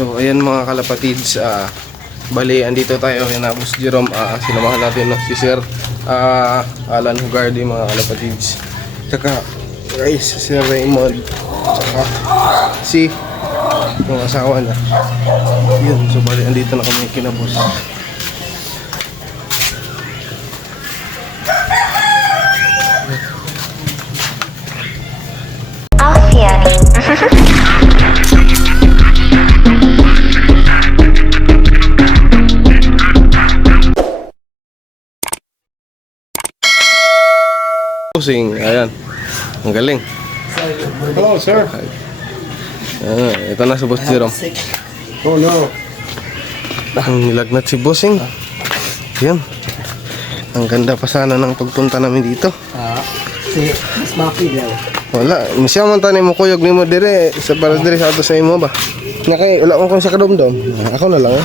So ayan mga kalapatids, bali andito tayo kay Boss Jerome. Sinamahan natin si Sir Alan Hugardi mga kalapatids. Tsaka guys, si Raymond. Tsaka si yung asawa niya. Yun, so bali andito na kami kina Boss. Bossing, ayan. Ang galing. Hello, sir. Ito na si Boss Jerome. Oh, no. Ang nilagnat si Bossing. Yan. Ang ganda pa sana ng pagpunta namin dito. Si Mas Maki daw. Wala. Masya man tayo mo kuyog ni mo dire. Para dire sa ato sa imo ba? Nakay, wala ko kung sa kadom-dom. Ako na lang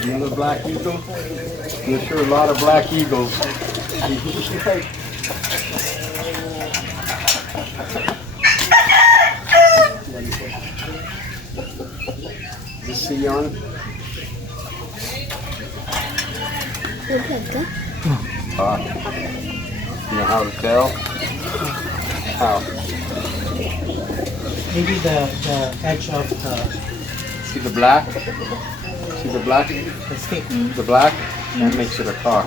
Another black eagle. There's sure a lot of black eagles. The sea on it. You know how to tell? How? Maybe the edge of the See the black? See the black? stick. The black? That makes it a cock.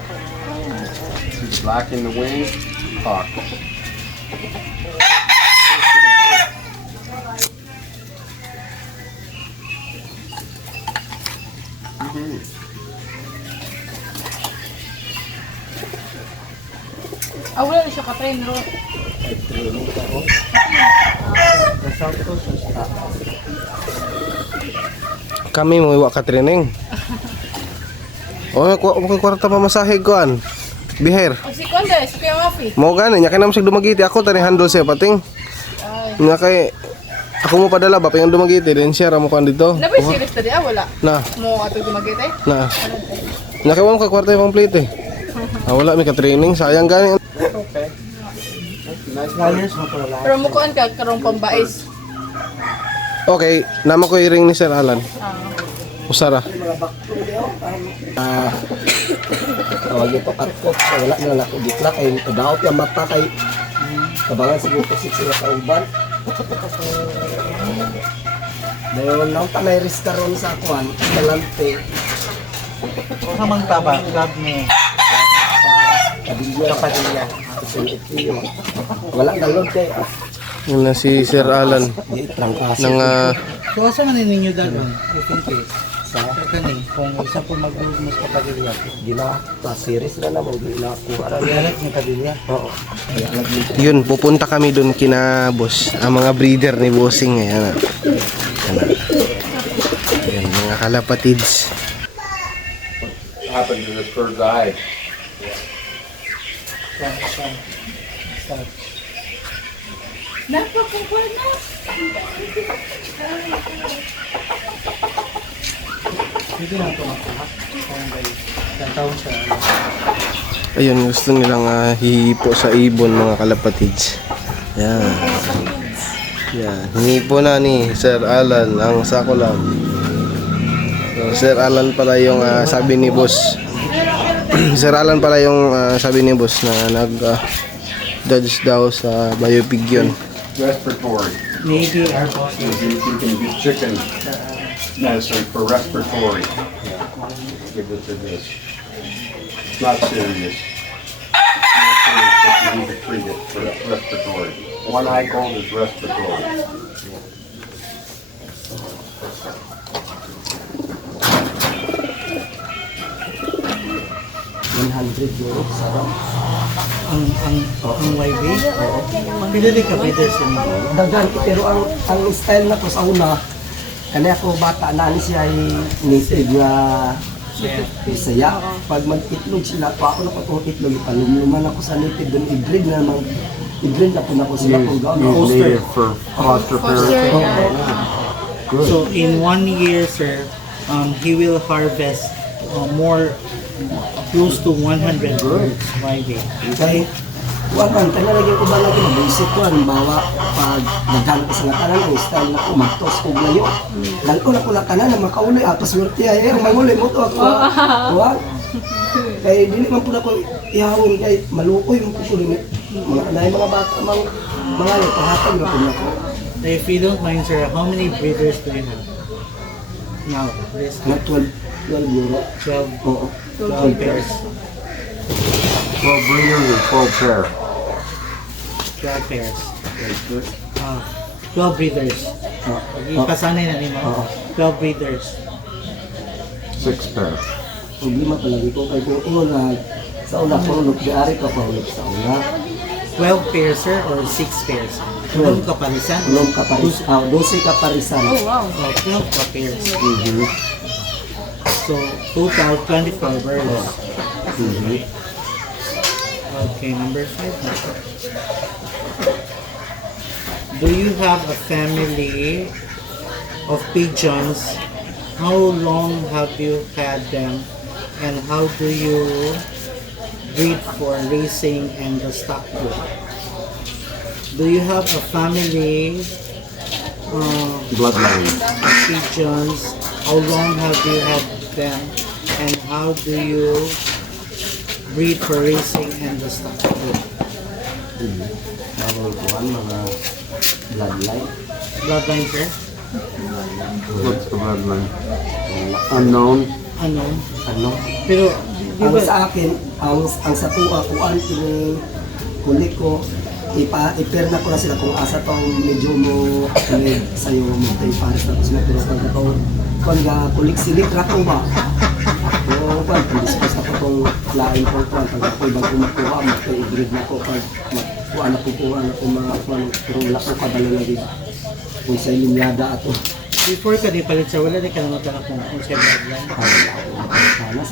See the black in the wing? Cock. Wala na siya ka-train, bro. Kami mo iwa ka training. Kung kwarta pa masahe kuan. Biher. O si Kwanda, si Kuya Mafi. Mo gani nya kay na sig dumagiti ako tani handle siya pating. Nya kay ako mo padala ba pang dumagiti din siya ra mo kan dito. Nabay serious na di, wala. Na. Mo ka ito gumagit eh. Na. Nya kay mo ka kwarta yung plate eh. Wala mi ka training sayang gani. Okay. Nice. Values mo pala. Pero mukuan ka, karong pambais. Okay, nama ko i-ring ni Sir Alan. Usara. Tawag ito katkot, wala na ako gitla kay kadaot yung mata kay kabangan siguro kasi sila sa uban. Dahil nang tanay restaurant sa akuan, galante, Kung sa mga taba, grab ni kapadilya. Wala na lod kay Yun na si Sir Alan di trangkas. ng So, asa man ninyo dalman? If in case. Sa kani, kung isa po mag-build mo sa kapadilya. Gina, series na naman, ginakuha na niya. Yalat ng kapadilya. Oo. Kaya lagi. yun, pupunta kami doon kina Boss. Ang mga breeder ni Bossing ayan. Ayan, mga kalapatids. What happened to this bird's eye? Napapagkuhan na. Hindi na ito makahak. Kung may 10 taon siya. Ayun, gusto nilang hihipo sa ibon mga kalapatids. Yan. Yan. Hinipo na ni Sir Alan ang sakulam. So, Sir Alan pala yung sabi ni Boss. Sir Alan pala yung sabi ni Boss na nag-dodge daw sa Biopig yun. Respiratory. Maybe our boss You can do chicken medicine for respiratory. Give it to this. It's not serious. Not serious, but you need to treat it for respiratory. One eye cold is respiratory. €100 sarap. ang YB. Pwede rin ka pwede sa inyo. Dagan pero ang style na ko sa una kani ako bata na ni siya native nga Bisaya. Pag mag-itlog sila, pa ako na pag-itlog, ipalumuman ako sa native doon, i-breed na naman. I-breed na po na po sila kung gawin. Native for foster Foster. So in 1 year, sir, he will harvest more close to 100 birds Friday. Kay kuan man kana lagi ko ba lagi mag-isip ko halimbawa pag naghanap ka sa lakaran ang style na ko magtos og layo. Dalo na ko lakaran na makauli apas swerte ay ang manguli mo to ako. Kuan. Kay dili man pud ako ihawon kay malukoy mo ko ni mga anay mga bata mga pahatag na pud nako. If you don't mind, sir, how many breeders do you have? Now, this Na 12 euro. 12, Oo. 12 pairs. 12 breeders or 12 pair? 12 pairs. 12 breeders. Ipasanay na rin mo. 12 breeders. 6 pair. Hindi mapalagi ko kay kung ingon na sa una ko ulog di ari ka pa ulog sa una. 12 pairs, sir, or 6 pairs? Anong kapalisan? Ulog ka paris. 12 ka parisan. Oh, wow. 12 ka pairs. Mhm. So, total 24 birds. Mhm. Okay, number 5. Do you have a family of pigeons? How long have you had them? And how do you breed for racing and the stock food? Do you have a family Bloodline. of pigeons? How long have you had them? And how do you breed for racing and the stock food? Tawag kuan mga bloodline. Bloodline, sir? What's the bloodline? Unknown. Ano? Ano? Pero, di Ang ba, sa akin, ang sa tuwa kuan kini kulit ko iperna ko na sila kung asa tong medyo mo kulit sa'yo mo tayo pares na sila pero pag kulik silik ra ko ba o pag discuss ako tong lain ko pag ako ibang kumakuha mo kay i-breed na ko pag kuha na ko mga kuan pero wala ko kabalo lagi kung sa linyada ato before ka di palit sa wala di ka naman tanong kung sa bloodline. sana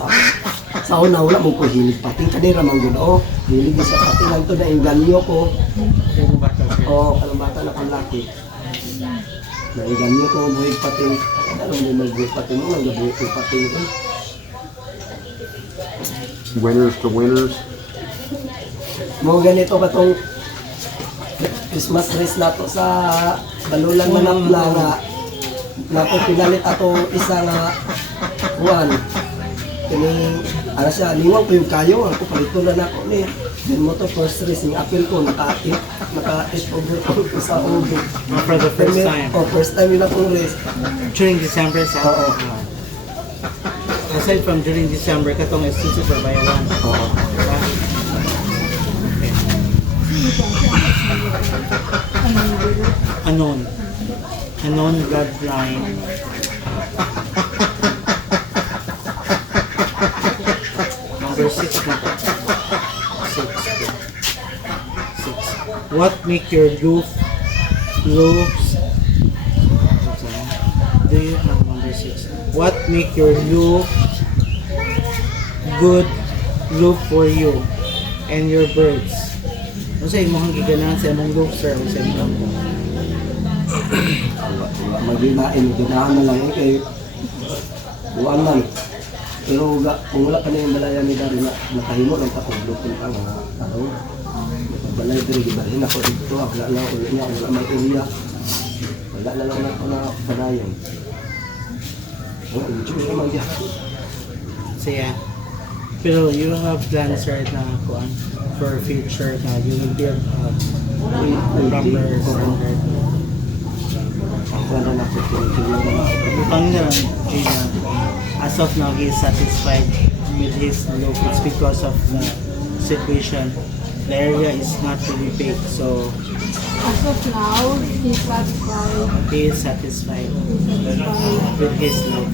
sa una wala mo ko hilig pati kanira man gud oh hilig sa pati lang to na inganyo ko Pero bata, sir. oh kalambata na palaki na inganyo ko buhig pati ano mo magbuhig pati mo nagabuhig ko pati Winners to winners. mo ganito ka tong Christmas race nato sa Balulang Manapla nga nato pinalit ato isa nga kuan kini ano siya liwang ko yung kayo ako palito na nako ni din mo to first race ng apel ko naka-it over ko sa ulo For the first time. oh first time yun akong race During December, sa oo aside from during December, katong is super bayawan. oo Diba? Okay. Unknown bloodline. Number 6 na. 6. What make your loaves? Do you have number 6? What make your loaf good loaf for you and your birds? Ano sa imong giganan sa imong loaf, sir? O sa imong maginain ginahan na lang yun kay buwan man pero kung wala ka na yung balaya ni Dari na nakahimo lang ta kung lupin ka nga ano balay diri gibalhin ako dito wala na ulit niya wala may area wala na lang ako na panayon enjoy naman yan siya. Pero you have plans right now, kuan, for future na you will build a proper standard. ako na nakukulit Panginoon, Gina, as of now, he is satisfied with his look. It's because of the situation. The area is not really big, so As of now, he's satisfied. he is satisfied with his look.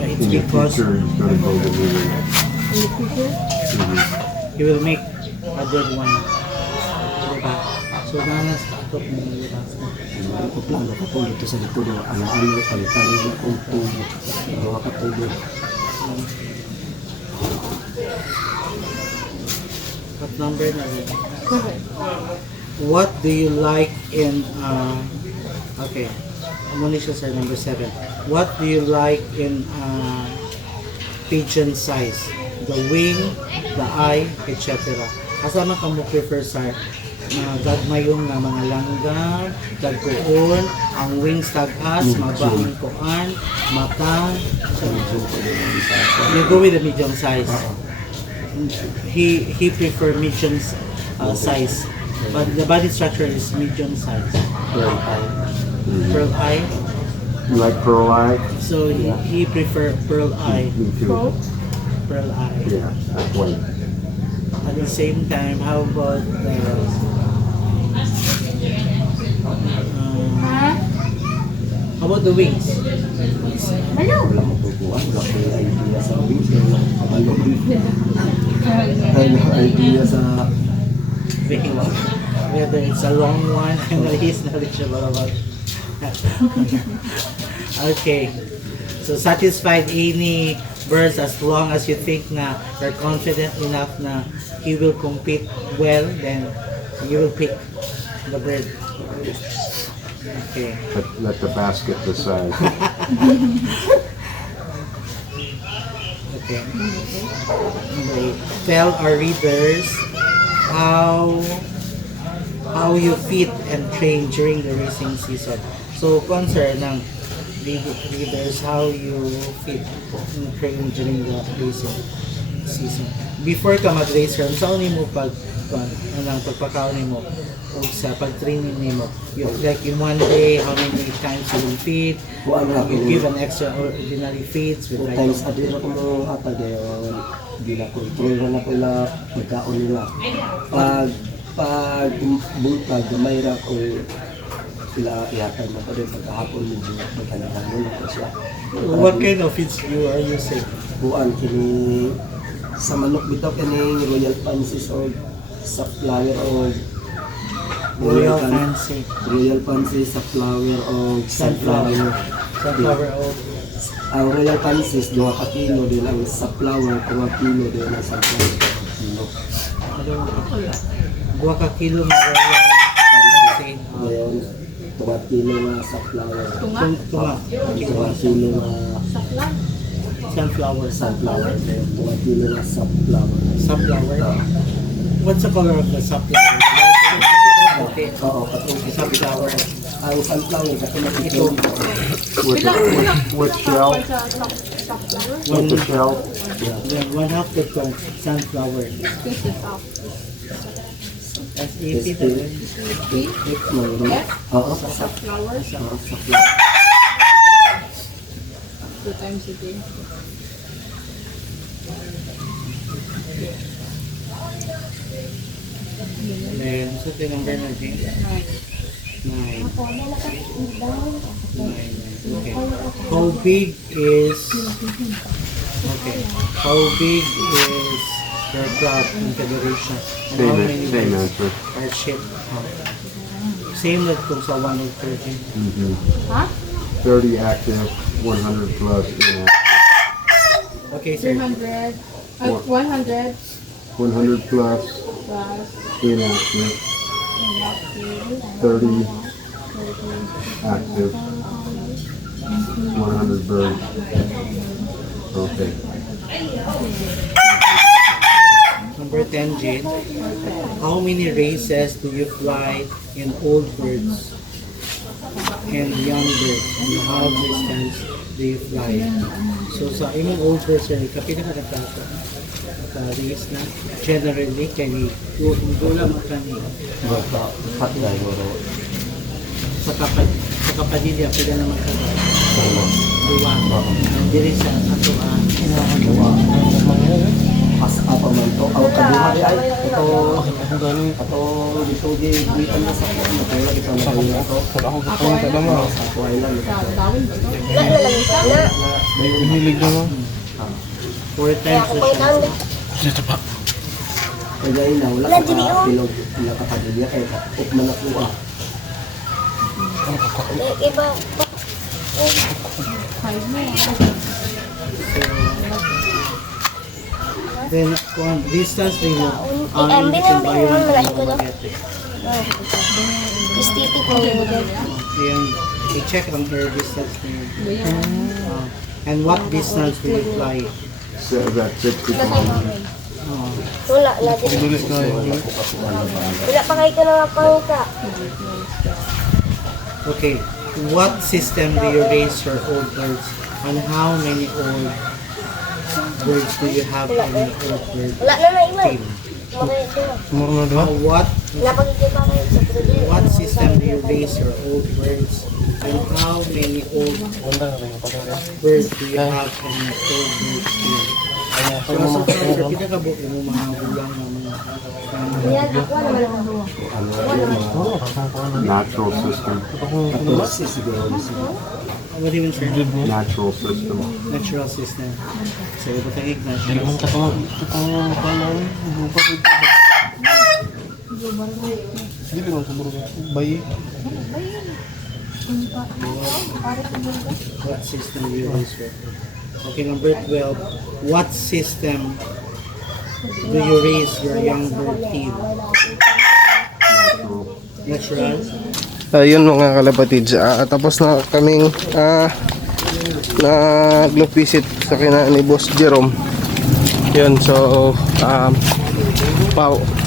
It's In the because future, he's gonna build a new one. In the future, he will make a good one. Diba? So, nanas ako mo diba? ko plano ko po dito sa likod ano palitan na kung tubo gawa ka tubo What number na rin? correct. What do you like in okay. muna siya sir, number 7. What do you like in pigeon size? The wing, the eye, etc. Asa man ka mo prefer sir? Gagmayon nga mga langgam, dagkuon, ang wings tag-as, mabang kuan, mata. You go with the medium size. He prefer medium size, but the body structure is medium size. Pearl eye. You like pearl eye? So he prefer pearl eye. Me too. Pearl eye. Yeah, that's white. At the same time, how about the how about the wings? Wala mo tutuan, wala ko yung idea sa wings. Wala ko kabalo. Wala idea sa Wings. Whether it's a long one, I'm not he's knowledgeable about. Okay. So satisfied any birds as long as you think na you're confident enough na he will compete well, then you will pick the bird. Okay. Let the basket decide. Okay. Okay. Tell our readers how you feed and train during the racing season. So, concern ng readers how you feed and train during the racing season. Before ka mag-race run, saan mo pagpakaon mo o sa pag-training nimo? Like in one day, how many times you will feed? Kuan na You give an extraordinary feeds with 2 like times a day na ko mo hatag ngayon. Hindi na control na ko na pagkaon nila. Pag buntag, gamay ra ko sila ihatag na ko din pagkahapon medyo magkanalang na ko siya. what kind of feeds you are using? Kuan kini sa manok bitaw kini royal pansis o sa flower o Royal Fancy. royal pansis sa flower o sunflower. Sunflower oil. Ang royal pansis 2 ka kilo din, ang sa flower 2 kilo din, ang sunflower 2 kilo. 2 ka kilo ng royal fancy. Ngayon 2 kilo na sa flower. Tunga. Tunga. 2 kilo na Saklan. Sunflower. sunflower. 2 kilo na sa flower. Sunflower. What's the color of the sunflower? Okay. Oo, katong Sunflower. ang sunflower katong Ito. With shell? Sunflower. With the shell? Then 1/2 the ton sunflower. Pieces of S-A-P. Oo, sunflower. sa 2 times a day. Then, so the number natin? 9. 9. Okay. How big is your club confederation? And how many Same birds answer. are shipped out? Same like kung sa 1 of 30. Huh? 30 active, 100 plus inactive. Okay, sir. 300. 100 100 plus plus inactive, 30 active, 100 birds. Okay. Number 10, Jane. How many races do you fly in old birds and young birds? And how distance do you fly? So sa imong old birds, sir, kapila ka nagkato? Naka-race na. Generally, kaya wala makani. patay mo ro. Sa kapadilya, pila na makani. Duwa. Dili sa ato As apa man to, ang kaduha di ay ito dito di buitan na sa ko mo kaya ito na ko ito. Sa ko ay lang. sa dawin ba ito? Hilig naman. 4 times na siya. Kaya ina wala ka bilog na kapadilya kay uk man ako ah. Five mo. Then, kung distance nila, ang hindi ba yung magnetic? Estetik mo. Yung I-check ang air distance niyo. And what distance will you fly? So that's it. Wala, lagi. Wala pa kayo ka na mapangka. Okay. What system do you raise your old birds? And how many old birds do you have in your old bird Wala na na iwan. team? What Napagkikita kayo sa produce. What system do you raise your old birds? And how many old birds do you have in your old birds team? So, sa sir, pinakabuk mo mga ulang ng mga Yan, ako naman ang duwa. Natural system. what do you mean, sir? Natural system. Natural system. So, patangig natural. What system do you use for? Okay, number 12. What system do you raise your young bird team? Natural? Ayun mga kalapatids, tapos na kaming nag-visit sa kina ni Boss Jerome. Yun, so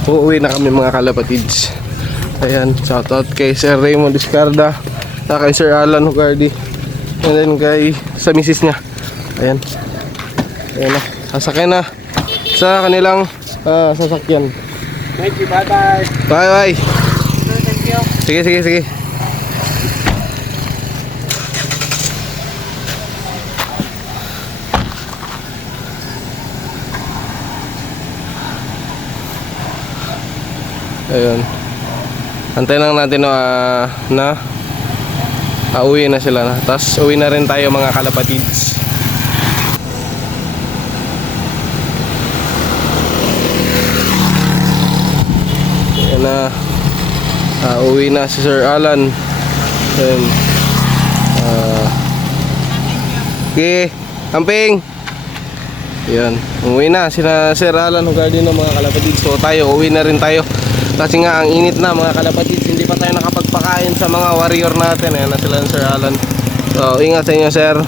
uuwi na kami mga kalapatids. Ayan, shoutout kay Sir Raymond Discarda, kay Sir Alan Hugardi, and then kay sa misis niya. Ayan, ayan na, sasakay na sa kanilang sasakyan. Thank you. Bye bye. Bye bye. Sige, sige, sige. Ayun. Antayin lang natin na uwi na sila na. Tapos uwi na rin tayo mga kalapatids. Ayan na. Uwi na si Sir Alan. Ayun. Okay, Amping. Yan, uwi na sila Sir Alan Hugardi ng mga kalapatids. So tayo, uwi na rin tayo. Kasi nga ang init na mga kalapatids. Hindi pa tayo nakapagpakain sa mga warrior natin. Ayan na sila Sir Alan. So ingat sa inyo sir.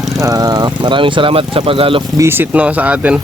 Maraming salamat sa pag-visit no sa atin.